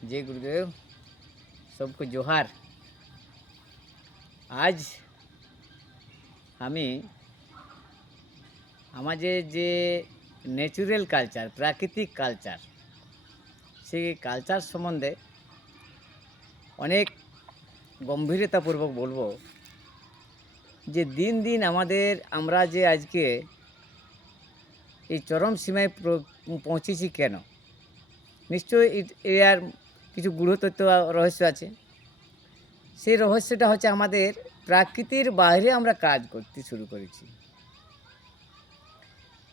जय गुरुदेव। सबको जोहार। आज আমি আমাদের যে ন্যাচুরাল কালচার, প্রাকৃতিক কালচার, সেই কালচার সম্বন্ধে অনেক গম্ভীরতাপূর্বক বলবো যে দিন দিন আমরা যে আজকে এই চরম সীমায় পৌঁছেছি কেন? নিশ্চয়ই এর কিছু গূঢ়তত্ত্ব রহস্য আছে। সেই রহস্যটা হচ্ছে আমাদের প্রাকৃতির বাইরে আমরা কাজ করতে শুরু করেছি।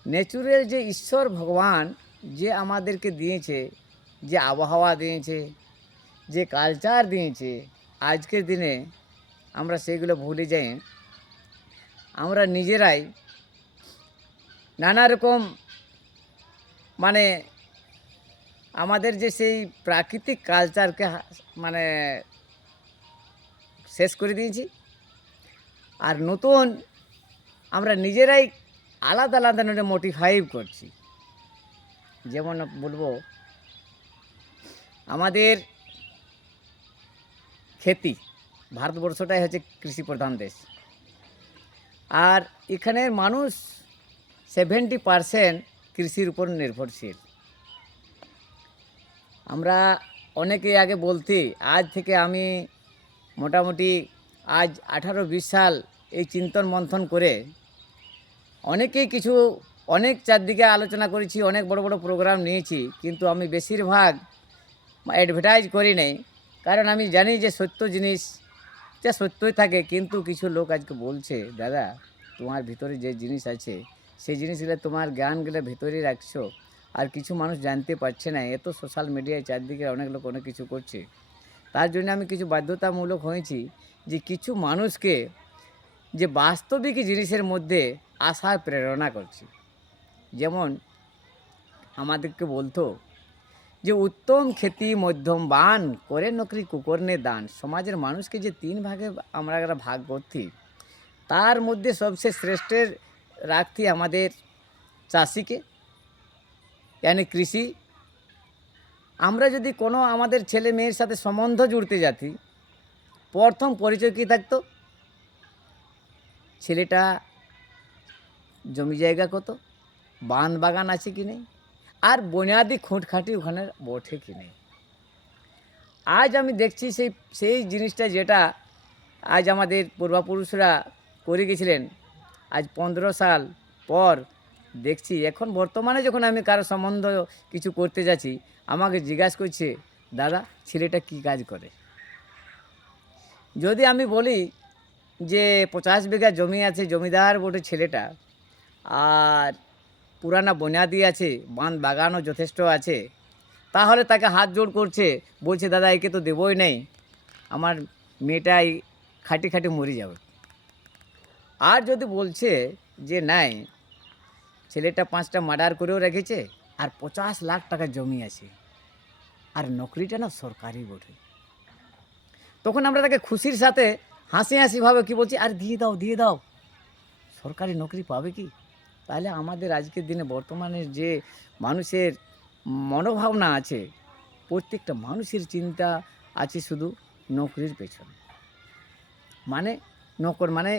ন্যাচুরাল যে ঈশ্বর ভগবান যে আমাদেরকে দিয়েছে, যে আবহাওয়া দিয়েছে, যে কালচার দিয়েছে, আজকের দিনে আমরা সেগুলো ভুলে যাই। আমরা নিজেরাই নানা রকম মানে আমাদের যে সেই প্রাকৃতিক কালচারকে মানে শেষ করে দিয়েছি। আর নতুন আমরা নিজেরাই আলাদা আলাদা মডিফাই করছি। যেমন বলবো, আমাদের খেতি, ভারতবর্ষটাই হচ্ছে কৃষি প্রধান দেশ। আর এখানের মানুষ 70% কৃষির উপর নির্ভরশীল। আমরা অনেকে আগে বলতে, আজ থেকে আমি মোটামুটি আজ 18-20 সাল এই চিন্তন মন্থন করে অনেকেই অনেক চারদিকে আলোচনা করেছি, অনেক বড় বড় প্রোগ্রাম নিয়েছি, কিন্তু আমি বেশিরভাগ অ্যাডভার্টাইজ করি নাই। কারণ আমি জানি যে সত্য জিনিস যা সত্যই থাকে। কিন্তু কিছু লোক আজকে বলছে, দাদা তোমার ভিতরে যে জিনিস আছে সেই জিনিসগুলো তোমার জ্ঞানগুলো ভিতরে রাখছো, আর কিছু মানুষ জানতে পারছে না। এত সোশ্যাল মিডিয়ায় চারদিকে অনেক লোক অনেক কিছু করছে। তার জন্য আমি কিছু বাধ্যতামূলক হয়েছি যে কিছু মানুষকে যে বাস্তবিক জিনিসের মধ্যে আসার প্রেরণা করছি। যেমন আমাদেরকে বলতো যে উত্তম খ্যাতি মধ্যম বান করে নকরি কুকর্নে দান। সমাজের মানুষকে যে 3 ভাগে আমরা ভাগ করছি, তার মধ্যে সবচেয়ে শ্রেষ্ঠের রাখছি আমাদের চাষিকে, यानी কৃষি। আমরা যদি কোনো আমাদের ছেলে মেয়ের সাথে সম্বন্ধ জুড়তে যাচ্ছি, প্রথম পরিচয় কী থাকতো? ছেলেটা জমি জায়গা কত, বান বাগান আছে কি নেই, আর বুনিয়াদি খুঁটখাঁটি ওখানে বটে কি নেই। আজ আমি দেখছি সেই জিনিসটা যেটা আজ আমাদের পূর্বপুরুষরা করে গেছিলেন, আজ 15 সাল পর দেখছি এখন বর্তমানে যখন আমি কারো সম্বন্ধ কিছু করতে যাচ্ছি, আমাকে জিজ্ঞাসা করছে, দাদা ছেলেটা কি কাজ করে। যদি আমি বলি যে 50 বিঘা জমি আছে, জমিদার বটে ছেলেটা, আর পুরানা বুনিয়াদি আছে, বান বাগানও যথেষ্ট আছে, তাহলে তাকে হাত জোড় করছে, বলছে দাদা একে তো দেবই নেই, আমার মেয়েটাই খাটি খাটি মরে যাবে। আর যদি বলছে যে নাই, ছেলেটা 5টা মার্ডার করেও রেখেছে, আর 50 লাখ টাকা জমি আছে, আর নকরিটা না সরকারি বটে, তখন আমরা তাকে খুশির সাথে হাসি হাসিভাবে কী বলছি, আর দিয়ে দাও, সরকারি নকরি পাবে কি? তাহলে আমাদের আজকের দিনে বর্তমানে যে মানুষের মনোভাবনা আছে, প্রত্যেকটা মানুষের চিন্তা আছে শুধু নকরির পেছনে। মানে নকর মানে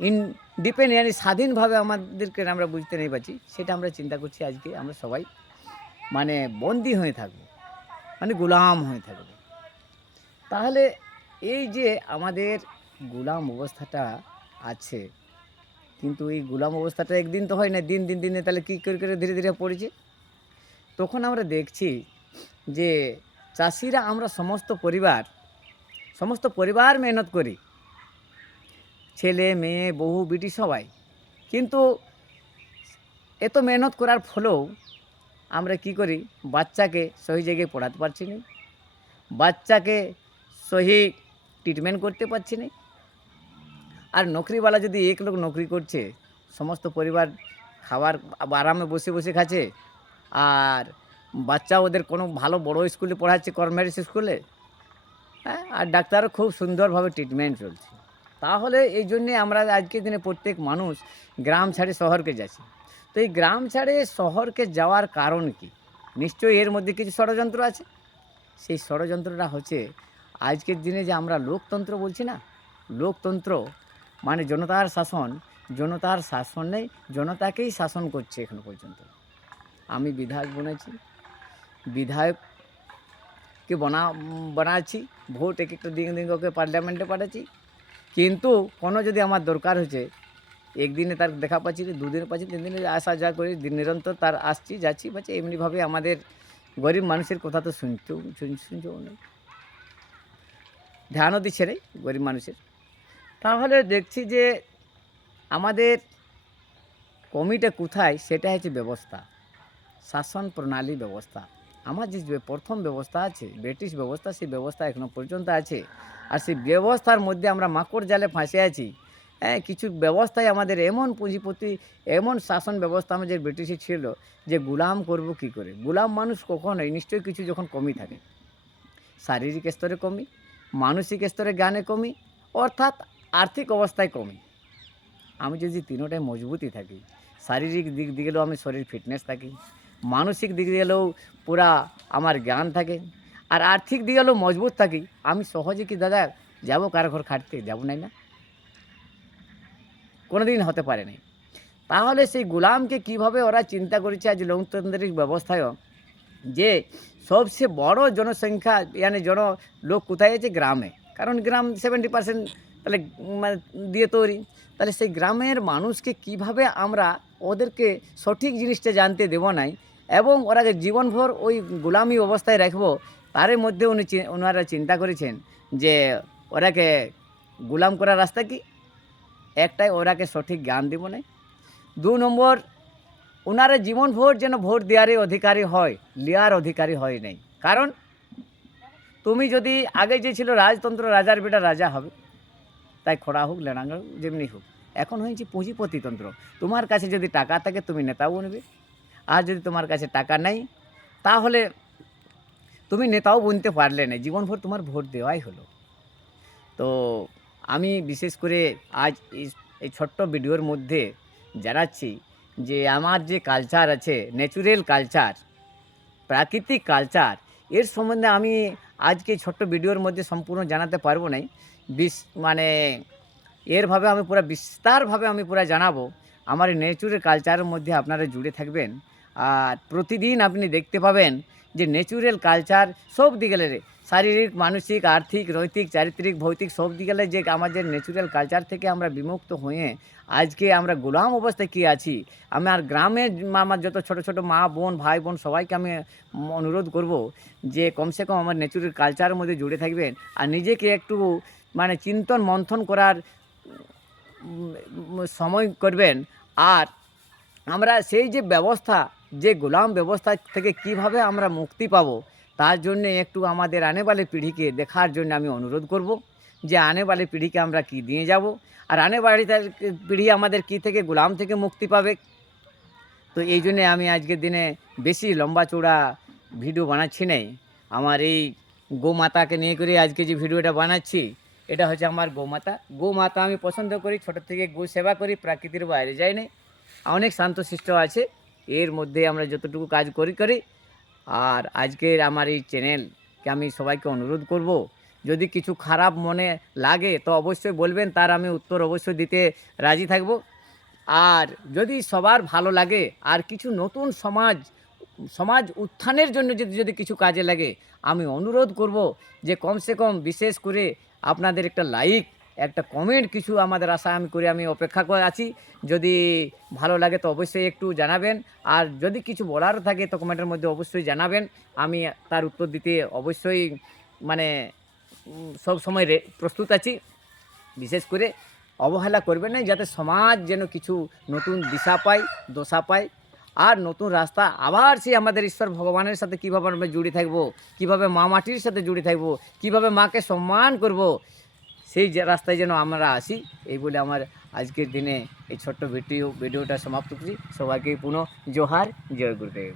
ইনডিপেন্ডেন্ট, মানে স্বাধীনভাবে আমাদেরকে আমরা বুঝতে নেই পারছি। সেটা আমরা চিন্তা করছি আজকে আমরা সবাই মানে বন্দী হয়ে থাকবো, মানে গোলাম হয়ে থাকবো। তাহলে এই যে আমাদের গোলাম অবস্থাটা আছে, কিন্তু এই গোলাম অবস্থাটা একদিন তো হয় না, দিনে তাহলে কী করে ধীরে ধীরে পড়েছে। তখন আমরা দেখছি যে চাষিরা আমরা সমস্ত পরিবার মেহনত করি, ছেলে মেয়ে বহু বিটি সবাই, কিন্তু এত মেহনত করার ফলেও আমরা কি করি, বাচ্চাকে সহি জায়গায় পড়াতে পারছি না, বাচ্চাকে সহি ট্রিটমেন্ট করতে পারছি না। আর নকরিওয়ালা যদি এক লোক নকরি করছে, সমস্ত পরিবার খাবার আরামে বসে বসে খাচ্ছে, আর বাচ্চা ওদের কোনো ভালো বড় স্কুলে পড়াচ্ছে, গভর্নমেন্ট স্কুলে, হ্যাঁ, আর ডাক্তারও খুব সুন্দরভাবে ট্রিটমেন্ট চলছে। তাহলে এই জন্যে আমরা আজকের দিনে প্রত্যেক মানুষ গ্রাম ছাড়ে শহরকে যাচ্ছে। তো এই গ্রাম ছাড়ে শহরকে যাওয়ার কারণ কি? নিশ্চয়ই এর মধ্যে কিছু ষড়যন্ত্র আছে। সেই ষড়যন্ত্রটা হচ্ছে আজকের দিনে যে আমরা লোকতন্ত্র বলছি না, লোকতন্ত্র মানে জনতার শাসন নেই, জনতাকেই শাসন করছে এখনো পর্যন্ত। আমি বিধায়ক বনেছি, বিধায়ককে বানাচ্ছি, ভোট এক একটা দিন দিন ওকে পার্লামেন্টে পাঠাচ্ছি, কিন্তু কোনো যদি আমার দরকার হচ্ছে একদিনে তার দেখা পাচ্ছি, দুদিনে পাচ্ছি, 3 দিনে আসা যা করি, নিরন্তর তার আসছি যাচ্ছি পাচ্ছি, এমনিভাবে আমাদের গরিব মানুষের কথা তো শুনছেও না, ধ্যানও দিচ্ছে রে গরিব মানুষের। তাহলে দেখছি যে আমাদের কমিটা কোথায়, সেটা হচ্ছে ব্যবস্থা, শাসন প্রণালী ব্যবস্থা। আমার যে প্রথম ব্যবস্থা আছে ব্রিটিশ ব্যবস্থা, সেই ব্যবস্থা এখনো পর্যন্ত আছে, আর সেই ব্যবস্থার মধ্যে আমরা মাকড় জালে ফাঁসে আছি। কিছু ব্যবস্থায় আমাদের এমন পুঁজিপতি, এমন শাসন ব্যবস্থা আমাদের ব্রিটিশে ছিল যে গুলাম করব কি করে। গুলাম মানুষ কখনোই, নিশ্চয়ই কিছু যখন কমি থাকে, শারীরিক স্তরে কমি, মানসিক স্তরে জ্ঞানে কমি, অর্থাৎ আর্থিক অবস্থায় কমি। আমি যদি তিনোটায় মজবুতই থাকি, শারীরিক দিক দিয়ে গেলেও আমি শরীর ফিটনেস থাকি, মানসিক দিক দিয়ে গেলেও পুরা আমার জ্ঞান থাকে, আর আর্থিক দিকে গেলেও মজবুত থাকি, আমি সহজে কি দাদা যাবো কারো ঘর খাটতে? যাবো নাই না, কোনো দিন হতে পারে নাই। তাহলে সেই গোলামকে কিভাবে ওরা চিন্তা করেছে আজ লোকতান্ত্রিক ব্যবস্থায়ও, যে সবচেয়ে বড় জনসংখ্যা লোক কোথায় আছে? গ্রামে। কারণ গ্রাম 70% তাহলে মানে দিয়ে তৈরি। তাহলে সেই গ্রামের মানুষকে কিভাবে আমরা ওদেরকে সঠিক জিনিসটা জানতে দেব নাই, এবং ওরাকে জীবনভর ওই গোলামি অবস্থায় রাখবো, তার মধ্যে ওনারা চিন্তা করেছেন যে ওরাকে গোলাম করার রাস্তা কি? একটাই, ওরাকে সঠিক জ্ঞান দেব না। 2 নম্বর, ওনারা জীবনভর যেন ভোট দেওয়ারই অধিকারী হয়, লিয়ার অধিকারী হয় নাই। কারণ তুমি যদি আগে যে ছিল রাজতন্ত্র, রাজার বেটা রাজা হবে, তাই খোড়া হোক লেনাঙ্গা হোক যেমনি হোক, এখন হয়েছে পুঁজিপতিতন্ত্র। তোমার কাছে যদি টাকা থাকে তুমি নেতাও বনবে, আর যদি তোমার কাছে টাকা নেই তাহলে তুমি নেতাও বনতে পারলে না, জীবনভর তোমার ভোট দেওয়াই হলো। তো আমি বিশেষ করে আজ এই ছোট্ট ভিডিওর মধ্যে জানাচ্ছি যে আমার যে কালচার আছে, ন্যাচুরাল কালচার, প্রাকৃতিক কালচার, এর সম্বন্ধে আমি আজকে ছোট্ট ভিডিওর মধ্যে সম্পূর্ণ জানাতে পারবো না। মানে এরভাবে আমি পুরো বিস্তারভাবে আমি পুরো জানাবো। আমার এই ন্যাচুরাল কালচারের মধ্যে আপনারা জুড়ে থাকবেন, আর প্রতিদিন আপনি দেখতে পাবেন যে ন্যাচুরাল কালচার সব দিকে, শারীরিক, মানসিক, আর্থিক, নৈতিক, চারিত্রিক, ভৌতিক সব দিকে যে আমাদের ন্যাচুরাল কালচার থেকে আমরা বিমুক্ত হয়ে আজকে আমরা গোলাম অবস্থায় কী আছি। আমার গ্রামের আমার যত ছোট ছোট মা বোন ভাই বোন সবাইকে আমি অনুরোধ করব যে কমসে কম আমার ন্যাচুরাল কালচারের মধ্যে জুড়ে থাকবেন, আর নিজেকে একটু মানে চিন্তন মন্থন করার সময় করবেন। আর আমরা সেই যে ব্যবস্থা, যে গোলাম ব্যবস্থা থেকে কিভাবে আমরা মুক্তি পাবো, তার জন্য একটু আমাদের আনেবালে পিঢ়িকে দেখার জন্য আমি অনুরোধ করব যে আনেবালে পিঢ়িকে আমরা কি দিয়ে যাব, আর আনেবালে পিঢ়ি আমাদের কি থেকে, গোলাম থেকে মুক্তি পাবে। তো এই জন্যে আমি আজকের দিনে বেশি লম্বা চৌড়া ভিডিও বানাচ্ছি নাই। আমার এই গোমাতাকে নিয়ে করে আজকে যে ভিডিওটা বানাচ্ছি, এটা হচ্ছে আমার গোমাতা। গোমাতা আমি পছন্দ করি, ছোটো থেকে গো সেবা করি, প্রাকৃতির বাইরে যাই নাই, অনেক শান্তশিষ্ট আছে। এর মধ্যে আমরা যতটুকু কাজ করি। আর আজকের আমার এই চ্যানেলকে আমি সবাইকে অনুরোধ করব, যদি কিছু খারাপ মনে লাগে তো অবশ্যই বলবেন, তার আমি উত্তর অবশ্যই দিতে রাজি থাকব। আর যদি সবার ভালো লাগে, আর কিছু নতুন সমাজ উত্থানের জন্য যদি কিছু কাজে লাগে, আমি অনুরোধ করব যে কমসে কম বিশেষ করে আপনাদের একটা লাইক, একটা কমেন্ট কিছু আমাদের আশা আমি অপেক্ষা করে আছি। যদি ভালো লাগে তো অবশ্যই একটু জানাবেন, আর যদি কিছু বলার থাকে তো কমেন্টের মধ্যে অবশ্যই জানাবেন। আমি তার উত্তর দিতে অবশ্যই মানে সব সময় প্রস্তুত আছি। বিশেষ করে অবহেলা করবেন না, যাতে সমাজ যেন কিছু নতুন দিশা পায়, দশা পায়, আর নতুন রাস্তা আবার সেই আমাদের ঈশ্বর ভগবানের সাথে কীভাবে আমরা জুড়ে থাকবো, কীভাবে মা মাটির সাথে জুড়ে থাকবো, কীভাবে মাকে সম্মান করব, সেই যে রাস্তায় যেন আমরা আসি। এই বলে আমার আজকের দিনে এই ছোট্ট ভিডিওটা সমাপ্ত করি। সবাইকে পুনঃ জোহার, জয় গুরুদেব।